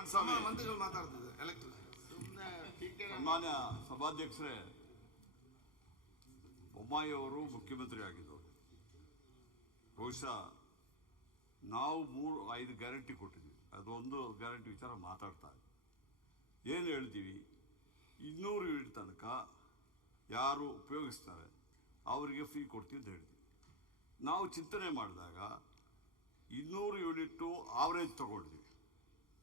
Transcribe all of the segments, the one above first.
ಮಂತ್ರಿಗಳು ಮಾತಾಡ್ತಿದ್ದಾರೆ ಎಲೆಕ್ಟ್ರಿಕ್. ಸನ್ಮಾನ್ಯ ಸಭಾಧ್ಯಕ್ಷರೇ, ಬೊಮ್ಮಾಯಿ ಅವರು ಮುಖ್ಯಮಂತ್ರಿ ಆಗಿದ್ದವರು. ಬಹುಶಃ ನಾವು 3-5 ಗ್ಯಾರಂಟಿ ಕೊಟ್ಟಿದ್ವಿ. ಅದೊಂದು ಗ್ಯಾರಂಟಿ ವಿಚಾರ ಮಾತಾಡ್ತಾ ಏನು ಹೇಳ್ತೀವಿ, 200 ಯೂನಿಟ್ ತನಕ ಯಾರು ಉಪಯೋಗಿಸ್ತಾರೆ ಅವರಿಗೆ ಫ್ರೀ ಕೊಡ್ತೀವಿ ಅಂತ ಹೇಳ್ತೀವಿ. ನಾವು ಚಿಂತನೆ ಮಾಡಿದಾಗ 200 ಯೂನಿಟ್ಟು ಆವ್ರೇಜ್ ತೊಗೊಂಡ್ವಿ.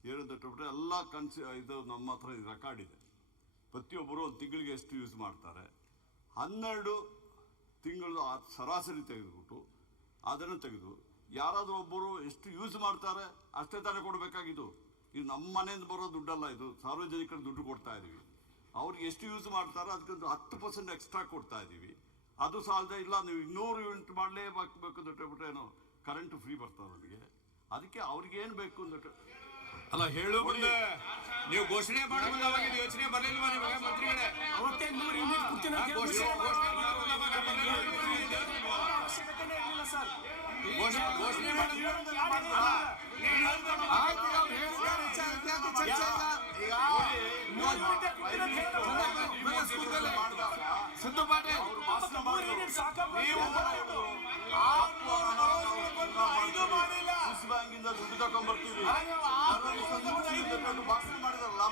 ಏನಂತ ಹೇಳ್ಬಿಟ್ರೆ ಎಲ್ಲ ಇದು ನಮ್ಮ ಹತ್ರ ರೆಕಾರ್ಡ್ ಇದೆ. ಪ್ರತಿಯೊಬ್ಬರು ಒಂದು ತಿಂಗಳಿಗೆ ಎಷ್ಟು ಯೂಸ್ ಮಾಡ್ತಾರೆ, 12 ತಿಂಗಳು ಸರಾಸರಿ ತೆಗೆದುಬಿಟ್ಟು ಅದನ್ನು ತೆಗೆದು ಯಾರಾದರೂ ಒಬ್ಬರು ಎಷ್ಟು ಯೂಸ್ ಮಾಡ್ತಾರೆ ಅಷ್ಟೇ ತಾನೇ ಕೊಡಬೇಕಾಗಿದ್ದು. ಇದು ನಮ್ಮ ಮನೆಯಿಂದ ಬರೋ ದುಡ್ಡಲ್ಲ, ಇದು ಸಾರ್ವಜನಿಕರ ದುಡ್ಡು ಕೊಡ್ತಾ ಇದ್ದೀವಿ. ಅವ್ರಿಗೆ ಎಷ್ಟು ಯೂಸ್ ಮಾಡ್ತಾರೋ ಅದಕ್ಕೊಂದು 10% ಎಕ್ಸ್ಟ್ರಾ ಕೊಡ್ತಾ ಇದ್ದೀವಿ. ಅದು ಸಾಲದೇ ಇಲ್ಲ, ನೀವು 200 ಯೂನಿಟ್ ಮಾಡಲೇಬೇಕು ಅಂತ ಹೇಳ್ಬಿಟ್ರೆ ಏನೋ ಕರೆಂಟ್ ಫ್ರೀ ಬರ್ತದೆ ನಮಗೆ. ಅದಕ್ಕೆ ಅವ್ರಿಗೆ ಏನು ಬೇಕು ಅಂತ ಅಲ್ಲ ಹೇಳು ಮುಂದೆ ನೀವು ಘೋಷಣೆ ಮಾಡುವಾಗ ಯೋಚನೆ ಬರಲಿಲ್ವಾ ನಿಮಗೆ ಮಂತ್ರಿಗಳೇ? ಅವತ್ತೇ 100 ಯೂನಿಟ್ ಕೊಡ್ತೀನಿ ಅಂತ ಘೋಷಣೆ ಸಿದ್ದು ಪಾಟೀಲ್ ಬ್ಯಾಂಕಿಂದ ದುಡ್ಡು ತಗೊಂಡ್ಬರ್ತೀವಿ ಭಾಷಣ ಮಾಡಿದಾರಲ್ಲ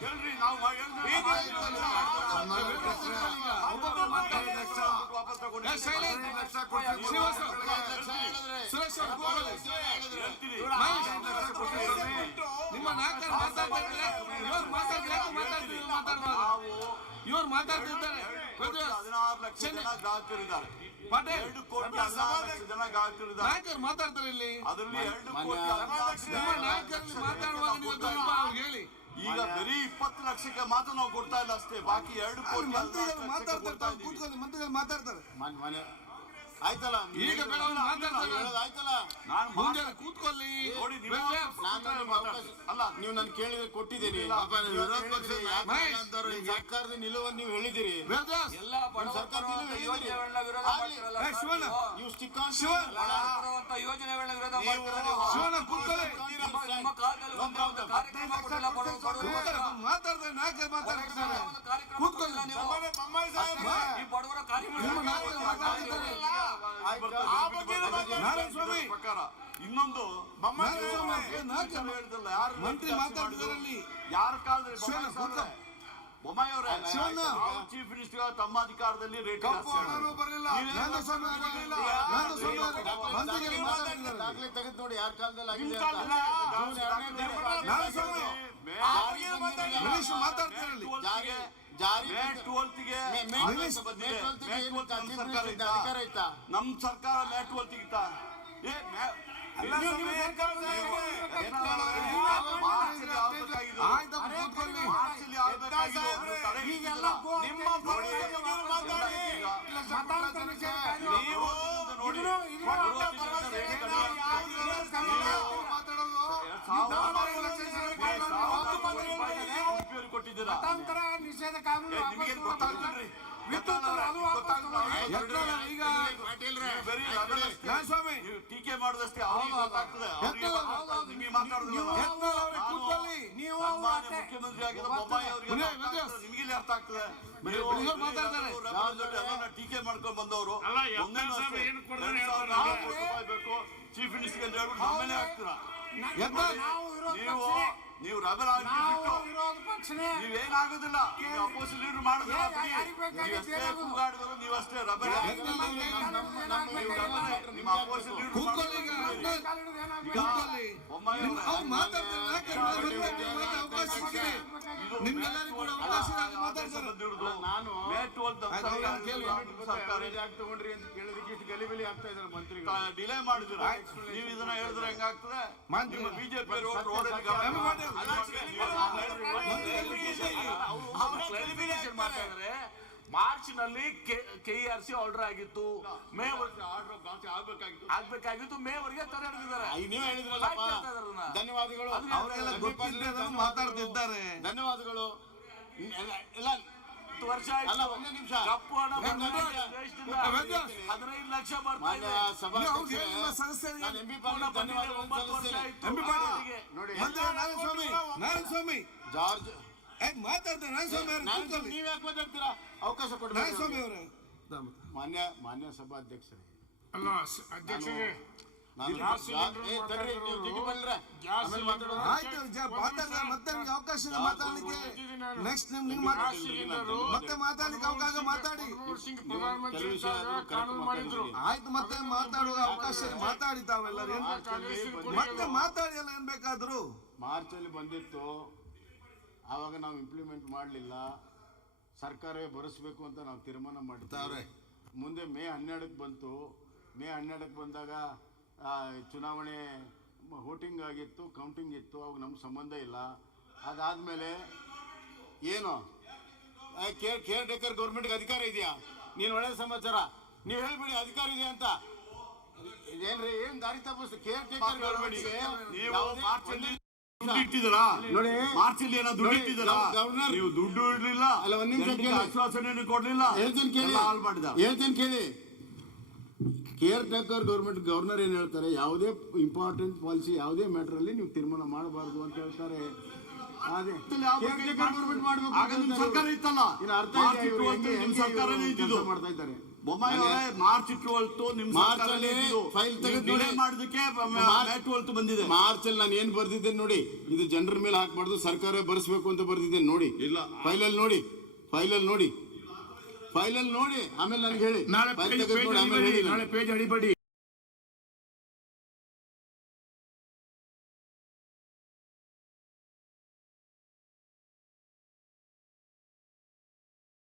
ಹೇಳ್ರಿ. ನಾವು ವಾಪಸ್ ತಗೊಂಡು ಇವ್ರು ಮಾತಾಡ್ತಿದ್ದಾರೆ. 16 ಲಕ್ಷ ಜನ ಗ್ರಾಹಕರಿದ್ದಾರೆ. 2 ಕೋಟಿ 16 ಲಕ್ಷ ಜನ ಗ್ರಾಹಕರಿದ್ದಾರೆ. ಮಾತಾಡ್ತಾರೆ ಇಲ್ಲಿ. ಅದರಲ್ಲಿ 2 ಕೋಟಿ ಮಾತಾಡುವಾಗ ಹೇಳಿ. ಈಗ ಬರೀ 20 ಲಕ್ಷಕ್ಕೆ ಮಾತ್ರ ನಾವು ಕೊಡ್ತಾ ಇಲ್ಲ ಅಷ್ಟೇ, ಬಾಕಿ 2 ಕೋಟಿ ಮಂತ್ರಿಗಳು ಮಾತಾಡ್ತಾರೆ. ಆಯ್ತಲ್ಲ, ಈಗ ಆಯ್ತಲ್ಲ, ನಾನು ಮುಂದೆ ಕೂತ್ಕೊಳ್ಳಿ. ಅಲ್ಲ ನೀವು ನಾನು ಕೇಳಿದ್ರೆ ಕೊಟ್ಟಿದ್ದೀರಿ. ಸರ್ಕಾರದ ನಿಲುವನ್ನು ನೀವು ಹೇಳಿದಿರಿ. ನೀವು ಸ್ಟಿಕ್ ಆನ್ ಯೋಜನೆಗಳನ್ನ ವಿರೋಧ ಪ್ರಕಾರ ಇನ್ನೊಂದು ಮಂತ್ರಿ ಮಾತಾಡ್ತಿದ್ದಾರೆ. ಯಾರ ಕಾಲದಲ್ಲಿ ಬೊಮ್ಮಾಯಿ ಅವರೇ ಚೀಫ್ ಮಿನಿಸ್ಟರ್ ತಮ್ಮ ಅಧಿಕಾರದಲ್ಲಿ ರೇಟ್ ದಾಖಲೆ ತೆಗೆದು ನೋಡಿ ಯಾರ ಕಾಲದಲ್ಲಿ ನಮ್ ಸರ್ಕಾರ ಮೇ 12 ತೆಗಿತ ಕೊಟ್ಟಿದ್ದೀರಾ. ನಿಷೇಧ ಕಾನೂನು ಟೀಕೆ ಮಾಡೋದಷ್ಟೇ ಅವ್ರಿಗೆ ಗೊತ್ತಾಗ್ತದೆ. ನಿಮಗೆ ಮಾತಾಡೋದಿಲ್ಲ. ಮುಖ್ಯಮಂತ್ರಿ ಆಗಿದ್ದ ಬೊಮ್ಮಾಯಿ ಅವರಿಗೆ ನಿಮಗೆ ಅರ್ಥ ಆಗ್ತದೆ. ಟೀಕೆ ಮಾಡ್ಕೊಂಡು ಬಂದವರು ಬೇಕು ಚೀಫ್ ಮಿನಿಸ್ಟರ್ ಅಂತ ಹೇಳ್ಬಿಟ್ಟು ನಮ್ಮೇಲೆ ಹಾಕ್ತೀರಾ. ನೀವು ರಬಲ್ ನೀವೇನಾಗೋದಿಲ್ಲ. ಅಪೋಸಿಟ್ ಲೀಡರ್ ಮಾಡಿದ್ರೆ ನೀವಷ್ಟೇ ಕೂಗಾಡಿದ್ರು, ನೀವಷ್ಟೇ ರಬಲ್. ನಿಮ್ಮ ಅಪೋಸಿಟ್ ಲೀಡರ್ ನಾನು ತಗೊಂಡ್ರಿ ಅಂತ ಕೇಳಿದಕ್ಕೆ ಇಷ್ಟು ಗಲಿಬಿಲಿ ಆಗ್ತಾ ಇದ್ದಾರೆ ಮಂತ್ರಿಗಳು. ಡಿಲೇ ಮಾಡಿದ್ರು. ನೀವು ಇದನ್ನ ಹೇಳಿದ್ರೆ ಹೆಂಗಾಗ್ತದೆ? ಬಿಜೆಪಿ ಮಾರ್ಚ್ ನಲ್ಲಿ KERC ಆರ್ಡರ್ ಆಗಿತ್ತು, ಮೇ ಆಗ್ಬೇಕಾಗಿತ್ತು, ಮೇ ವರೆಗೆ ತಡೆ ಹಿಡಿದಿದ್ದಾರೆ. ನೀವು ಹೇಳಿದ್ರಲ್ಲ, ಧನ್ಯವಾದಗಳು. ಅವರೆಲ್ಲ ಮಾತಾಡ್ತಿದ್ದಾರೆ. ಧನ್ಯವಾದಗಳು. ಎಲ್ಲ 10 ವರ್ಷ ಅಲ್ಲ, ಆಯ್ತು. ಒಂದೇ ನಿಮಿಷ. ಕಪ್ಪು ಹಣ ಒಂದೇ ಬರ್ತಾ ಇದೆ ನಿಮಿಷ. ದೇಶದಿಂದ. ವೆಂಕಟೇಶ್. 15 ಲಕ್ಷ ಬರ್ತಾ ಮಾನ್ಯ ಇದೆ. ಅವ್ರಿಗೆ ಹೇಳಿ ನಿಮ್ಮ ಸದಸ್ಯರಿಗೆ. ನಾನು MP ಪೂರ್ಣ ಪಾಟೀಲ್ ಬಂದಿದೆ, ಧನ್ಯವಾದಗಳು 9 ವರ್ಷ ಸಲ್ಲಿಸ್ತೇನೆ. ಆಯ್ತು. MP ಪಾಟೀಲ್. ಅವರಿಗೆ. ನೋಡಿ ಮಂತ್ರಿಗಳು ನಾರಾಯಣ ಸ್ವಾಮಿ ಜಾರ್ಜ್ ಮಾತಾಡ್ತಾರೆ ನಾರಾಯಣ ಸ್ವಾಮಿ ಅವ್ರೆ, ಕೂತ್ಕೊಳ್ಳಿ. ನೀವ್ ಯಾಕೆ ಮಾತಾಡ್ತೀರಾ? ಅವಕಾಶ ನಾರಾಯಣ ಸ್ವಾಮಿ ಕೊಡ್ಬೇಕು. ಅವರೇ ಮಾನ್ಯ ಸಭಾಧ್ಯಕ್ಷರೇ, ಅಲ್ಲ ಅಧ್ಯಕ್ಷರೇ ನಾನು ತರ್ರಿ, ನೀವು ಜಿಗಿ ಬನ್ನಿರೆ. ಆಮೇಲೆ ಮಾತಾಡೋಣ. ಆಯ್ತು ಮಾತಾಡ್ತಾರೆ ಮತ್ತೆ ನಿಮ್ಗೆ ಅವಕಾಶ ಇದೆ ಮಾತಾಡ್ಲಿಕ್ಕೆ. ನೆಕ್ಸ್ಟ್ ನಿಮ್ಗೆ ಮತ್ತೆ ಮಾತಾಡ್ಲಿಕ್ಕೆ ಅವಕಾಶ ಮಾತಾಡಿ. ಮನಮೋಹನ್ ಸಿಂಗ್ ಪ್ರಧಾನಮಂತ್ರಿ ಇದ್ದಾಗ ಕಾನೂನು ಮಾಡಿದ್ರು. ಆಯ್ತು ಮತ್ತೆ ಮಾತಾಡುವ ಅವಕಾಶ ಇದೆ. ಮಾತಾಡಿ ತಾವೆಲ್ಲರೂ ಮತ್ತೆ ಮಾತಾಡಿ ಎಲ್ಲ ಏನ್ ಬೇಕಾದ್ರು. ಮಾರ್ಚಲ್ಲಿ ಬಂದಿತ್ತು, ಆವಾಗ ನಾವು ಇಂಪ್ಲಿಮೆಂಟ್ ಮಾಡಲಿಲ್ಲ. ಸರ್ಕಾರವೇ ಭರಿಸ್ಬೇಕು ಅಂತ ನಾವು ತೀರ್ಮಾನ ಮಾಡಿದ್ದಾರೆ. ಮುಂದೆ ಮೇ 12ಕ್ಕೆ ಬಂತು. ಮೇ 12ಕ್ಕೆ ಬಂದಾಗ ಚುನಾವಣೆ ವೋಟಿಂಗ್ ಆಗಿತ್ತು, ಕೌಂಟಿಂಗ್ ಇತ್ತು, ಅವಾಗ ನಮ್ಗೆ ಸಂಬಂಧ ಇಲ್ಲ. ಅದಾದಮೇಲೆ ಏನು ಕೇರ್ ಟೇಕರ್ ಗೌರ್ಮೆಂಟ್ಗೆ ಅಧಿಕಾರ ಇದೆಯಾ? ನೀನು ಒಳ್ಳೆ ಸಮಾಚಾರ ನೀವು ಹೇಳ್ಬಿಡಿ, ಅಧಿಕಾರ ಇದೆ ಅಂತ. ಏನ್ರಿ ಏನ್ ದಾರಿ ತಪ್ಪಿಸ್ತು? ಕೇರ್ ಟೇಕರ್ ಗೌರ್ಮೆಂಟ್ಗೆ ನೀವು ಮಾರ್ಚಲ್ಲಿ ದುಡ್ಡು ಇಟ್ಟಿದ್ದೀರಾ? ನೋಡಿ, ಮಾರ್ಚಲ್ಲಿ ಏನೋ ದುಡ್ಡು ನೋಡಿ, ಇಟ್ಟಿದ್ದೀರಾ? ಗವರ್ನರ್ ನೀವು ದುಡ್ಡು ಇಡಲಿಲ್ಲ, ಅಲ್ಲ, ಒಂದ್ ನಿಮಿಷ ಕೇಳಿ. ಆಶ್ವಾಸನೆ ಕೊಡ್ಲಿಲ್ಲ, ಹೇಳ್ತೀನಿ ಕೇಳಿ, ಎಲ್ಲ ಹಾಳು ಮಾಡಿದ. ಹೇಳ್ತೀನಿ ಕೇಳಿ. ಕೇರ್ ಟೇಕರ್ ಗೌರ್ಮೆಂಟ್ ಗವರ್ನರ್ ಏನ್ ಹೇಳ್ತಾರೆ, ಯಾವುದೇ ಇಂಪಾರ್ಟೆಂಟ್ ಪಾಲಿಸಿ ಯಾವುದೇ ಮ್ಯಾಟರ್ ಅಲ್ಲಿ ನೀವು ತೀರ್ಮಾನ ಮಾಡಬಾರ್ದು ಅಂತ ಹೇಳ್ತಾರೆ. ಅದೇ ಕೇರ್ ಟೇಕರ್ ಗೌರ್ಮೆಂಟ್ ಮಾಡಬೇಕು. ಆಗ ನಿಮ್ ಸರ್ಕಾರ ಇತ್ತಲ್ಲ, ಇನ್ನು ಅರ್ಥ ಮಾರ್ಚ್ ಇದೆ, ಇವ್ರು 12 ನಿಮ್ ಸರ್ಕಾರನೇ ಇದ್ದಿದ್ದು. ಕೆಲಸ ಮಾಡ್ತಾ ಇದ್ದಾರೆ. ಬೊಮ್ಮಾಯಿ ಅವರೇ, ಮಾರ್ಚ್ 12 ನಿಮ್ ಮಾರ್ಚ್ ಸರ್ಕಾರನೇ ಅಲ್ಲಿ ಇದ್ದಿದ್ದು. ಫೈಲ್ ತೆಗೆದು ನೀವು delay ನೋಡಿ. ಮಾಡೋದಕ್ಕೆ ಮೇ 12 ಬಂದಿದೆ. ಮಾರ್ಚ್ ಅಲ್ಲಿ ನಾನು ಏನ್ ಬರ್ದಿದ್ದೇನೆ ನೋಡಿ, ಇದು ಜನರ ಮೇಲೆ ಹಾಕ್ಬಾರ್ದು, ಸರ್ಕಾರ ಭರಿಸ್ಬೇಕು ಅಂತ ಬರ್ದಿದ್ದೇನೆ ನೋಡಿ. ಇಲ್ಲ. ಫೈಲಲ್ಲಿ ನೋಡಿ, ಫೈಲಲ್ಲಿ ನೋಡಿ, ಫೈಲಲ್ಲಿ ನೋಡಿ, ಆಮೇಲೆ ನನಗೆ ಹೇಳಿ. ನಾಳೆ ಫೈಲ್ ಪೇಜ್ ತೆಗೆದು ನೋಡಿ, ಆಮೇಲೆ ಹೇಳಿ. ನಾಳೆ ಪೇಜ್ ಅಡಿಬಡಿ.